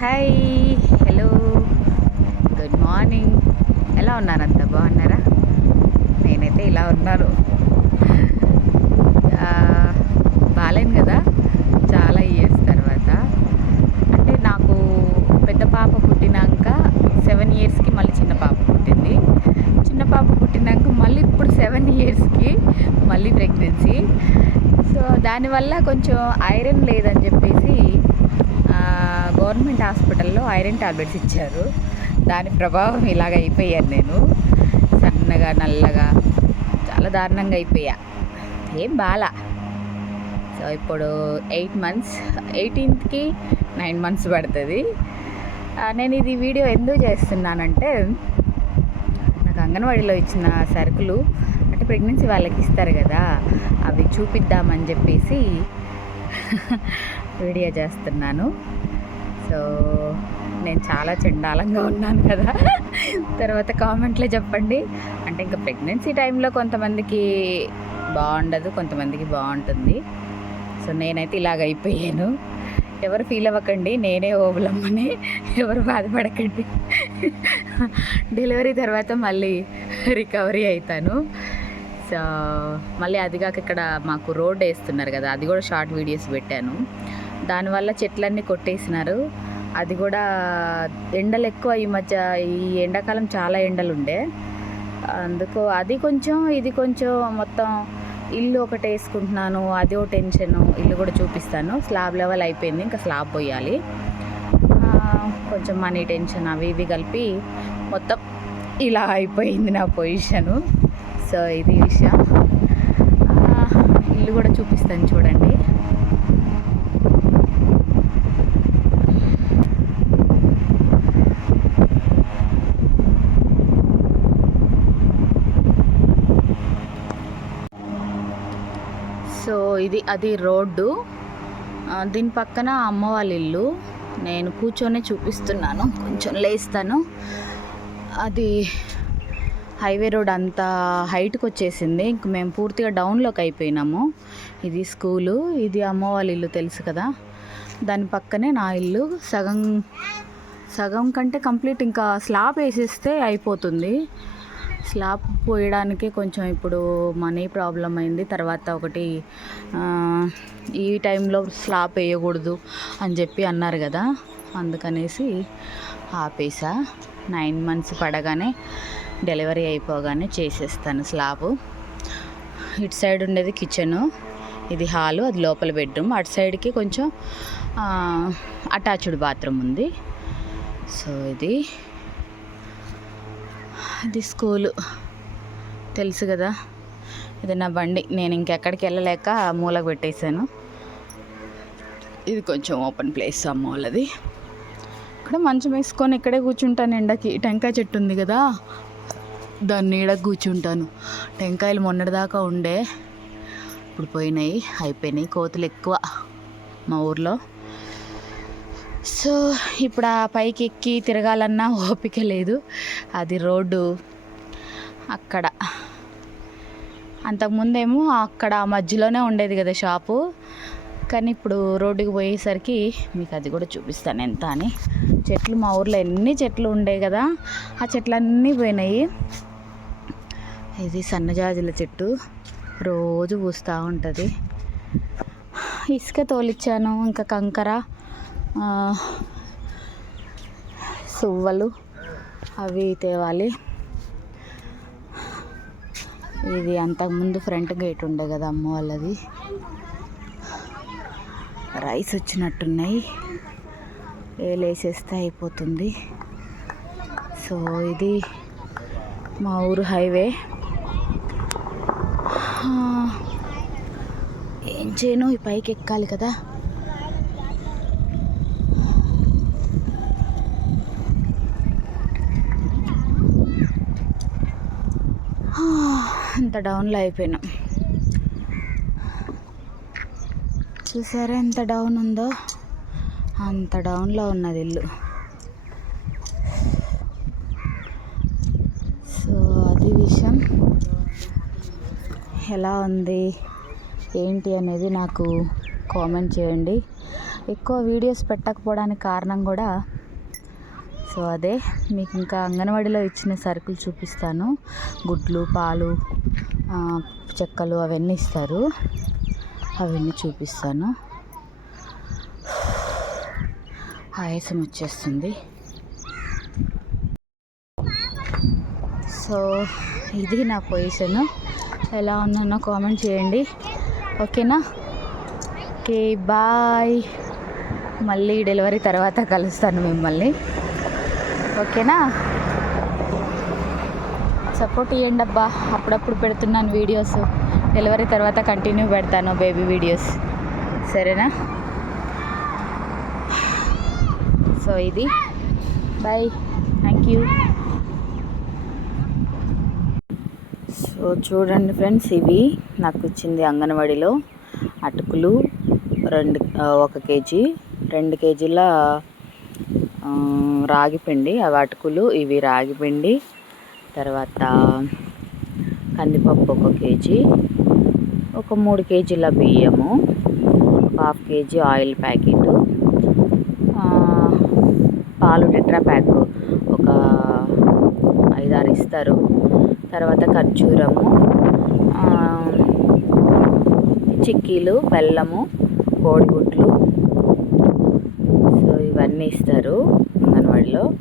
Hi hello. Good morning ఎలా ఉన్నారంతా బాగున్నారా? నేనైతే ఇలా ఉన్నాను. బాగాలేను బాలేను కదా? చాలా ఇయర్స్ తర్వాత. అంటే నాకు పెద్ద పాప పుట్టినాక సెవెన్ ఇయర్స్కి మళ్ళీ చిన్న పాప పుట్టింది. చిన్న పాప పుట్టినాక మళ్ళీ ఇప్పుడు సెవెన్ ఇయర్స్కి మళ్ళీ ప్రెగ్నెన్సీ సో దానివల్ల కొంచెం ఐరన్ లేదని చెప్పేసి గవర్నమెంట్ హాస్పిటల్లో ఐరన్ టాబ్లెట్స్ ఇచ్చారు. దాని ప్రభావం ఇలాగ అయిపోయాను నేను. సన్నగా నల్లగా చాలా దారుణంగా అయిపోయా. ఏం బాలా. సో ఇప్పుడు ఎయిట్ మంత్స్ ఎయిటీన్త్కి నైన్ మంత్స్ పడుతుంది. నేను ఇది వీడియో ఎందుకు చేస్తున్నానంటే నాకు అంగన్వాడీలో ఇచ్చిన సరుకులు అంటే ప్రెగ్నెన్సీ వాళ్ళకి ఇస్తారు కదా అవి చూపిద్దామని చెప్పేసి వీడియో చేస్తున్నాను. సో నేను చాలా చండాలంగా ఉన్నాను కదా. తర్వాత కామెంట్లో చెప్పండి. అంటే ఇంకా ప్రెగ్నెన్సీ టైంలో కొంతమందికి బాగుండదు కొంతమందికి బాగుంటుంది. సో నేనైతే ఇలాగ అయిపోయాను. ఎవరు ఫీల్ అవ్వకండి నేనే ఓబులమ్మని. ఎవరు బాధపడకండి. డెలివరీ తర్వాత మళ్ళీ రికవరీ అవుతాను సో మళ్ళీ అదిగాక ఇక్కడ మాకు రోడ్ వేస్తున్నారు కదా అది కూడా షార్ట్ వీడియోస్ పెట్టాను. దానివల్ల చెట్లన్నీ కొట్టేసినారు. అది కూడా ఎండలు ఎక్కువ ఈ మధ్య ఈ ఎండాకాలం చాలా ఎండలు ఉండే అందుకు అది కొంచెం ఇది కొంచెం మొత్తం ఇల్లు ఒకటి వేసుకుంటున్నాను అది ఒక టెన్షన్ ఇల్లు కూడా చూపిస్తాను. స్లాబ్ లెవెల్ అయిపోయింది ఇంకా స్లాబ్ పోయాలి. కొంచెం మనీ టెన్షన్ అవి ఇవి కలిపి మొత్తం ఇలా అయిపోయింది నా పొజిషను. సో ఇది విషయం. ఇల్లు కూడా చూపిస్తాను చూడండి సో ఇది అది రోడ్డు. దీని పక్కన అమ్మ వాళ్ళ ఇల్లు. నేను కూర్చొని చూపిస్తున్నాను. కొంచెం లేస్తాను. అది హైవే రోడ్ అంతా హైట్కి వచ్చేసింది. ఇంక మేము పూర్తిగా డౌన్లోకి అయిపోయినాము. ఇది స్కూలు ఇది అమ్మ వాళ్ళ ఇల్లు తెలుసు కదా. దాని పక్కనే నా ఇల్లు. సగం సగం కంటే కంప్లీట్ ఇంకా స్లాబ్ వేసేస్తే అయిపోతుంది. స్లాబ్ పోయడానికి కొంచెం ఇప్పుడు మనీ ప్రాబ్లం అయింది. తర్వాత ఒకటి ఈ టైంలో స్లాబ్ వేయకూడదు అని చెప్పి అన్నారు కదా అందుకనేసి ఆపేసా. నైన్ మంత్స్ పడగానే డెలివరీ అయిపోగానే చేసేస్తాను స్లాబ్. ఇటు సైడ్ ఉండేది కిచెను ఇది హాలు అది లోపల బెడ్రూమ్. అటు సైడ్కి కొంచెం అటాచ్డ్ బాత్రూమ్ ఉంది. సో ఇది అది స్కూలు. తెలుసు కదా. ఇది నా బండి. నేను ఇంకెక్కడికి వెళ్ళలేక మూలకు పెట్టేశాను. ఇది కొంచెం ఓపెన్ ప్లేస్ అమ్మ వాళ్ళది ఇక్కడ మంచం వేసుకొని ఇక్కడే కూర్చుంటాను ఎండకి. టెంకాయ చెట్టు ఉంది కదా. దాని నీడకు కూర్చుంటాను. టెంకాయలు మొన్నటిదాకా ఉండే. ఇప్పుడు పోయినాయి అయిపోయినాయి. కోతులు ఎక్కువ మా ఊర్లో. సో ఇప్పుడు ఆ పైకి ఎక్కి తిరగాలన్నా ఓపిక లేదు. అది రోడ్డు అక్కడ. అంతకుముందేమో అక్కడ మధ్యలోనే ఉండేది కదా షాపు. కానీ ఇప్పుడు రోడ్డుకి పోయేసరికి మీకు అది కూడా చూపిస్తాను ఎంత అని. చెట్లు మా ఊర్లో ఎన్ని చెట్లు ఉండే కదా ఆ చెట్లన్నీ పోయినాయి. ఇది సన్నజాజుల చెట్టు. రోజు పూస్తూ ఉంటుంది. ఇసుక తోలిచ్చాను ఇంకా కంకర. సువ్వలు అవి తేవాలి. ఇది అంతకుముందు ఫ్రంట్ గేట్ ఉండే కదా అమ్మ వాళ్ళది. రైస్ వచ్చినట్టున్నాయి. వేలేసేస్తే అయిపోతుంది. సో ఇది మా ఊరు హైవే. ఏం చేయను ఈ పైకి ఎక్కాలి కదా. అంత డౌన్లో అయిపోయినాం. చూసారా ఎంత డౌన్ ఉందో? అంత డౌన్లో ఉన్నది ఇల్లు. సో అది విషయం. ఎలా ఉంది? ఏంటి అనేది నాకు కామెంట్ చేయండి. ఎక్కువ వీడియోస్ పెట్టకపోవడానికి కారణం కూడా సో అదే మీకు ఇంకా అంగన్వాడీలో ఇచ్చిన సరుకులు చూపిస్తాను. గుడ్లు పాలు చెక్కలు అవన్నీ ఇస్తారు. అవన్నీ చూపిస్తాను. ఆయాసం వచ్చేస్తుంది. సో ఇది నా పొజిషన్. ఎలా ఉందన్నా కామెంట్ చేయండి. ఓకేనా? Okay bye. మళ్ళీ డెలివరీ తర్వాత కలుస్తాను మిమ్మల్ని. ఓకేనా? సపోర్ట్ ఇవ్వండి అబ్బా. అప్పుడప్పుడు పెడుతున్నాను వీడియోస్. డెలివరీ తర్వాత కంటిన్యూ పెడతాను బేబీ వీడియోస్. సరేనా? సో ఇది. Bye thank you. సో చూడండి ఫ్రెండ్స్ ఇవి నాకు వచ్చింది అంగన్వాడీలో. అటుకులు రెండు ఒక కేజీ. రెండు కేజీల రాగిపిండి అవి అటుకులు ఇవి రాగిపిండి తర్వాత కందిపప్పు ఒక కేజీ ఒక మూడు కేజీల బియ్యము ఒక హాఫ్ కేజీ ఆయిల్ ప్యాకెట్ పాలు టెట్రా ప్యాక్ ఒక ఐదారు ఇస్తారు. తర్వాత ఖర్జూరము చిక్కీలు బెల్లము కోడిగుడ్లు ఇవన్నీ ఇస్తారు అంగన్వాడిలో.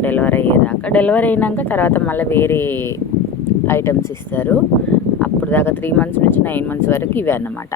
డెలివరీ అయ్యేదాకా. డెలివరీ అయినాక తర్వాత మళ్ళీ వేరే ఐటమ్స్ ఇస్తారు. అప్పుడు దాకా త్రీ మంత్స్ నుంచి నైన్ మంత్స్ వరకు ఇవే అన్నమాట.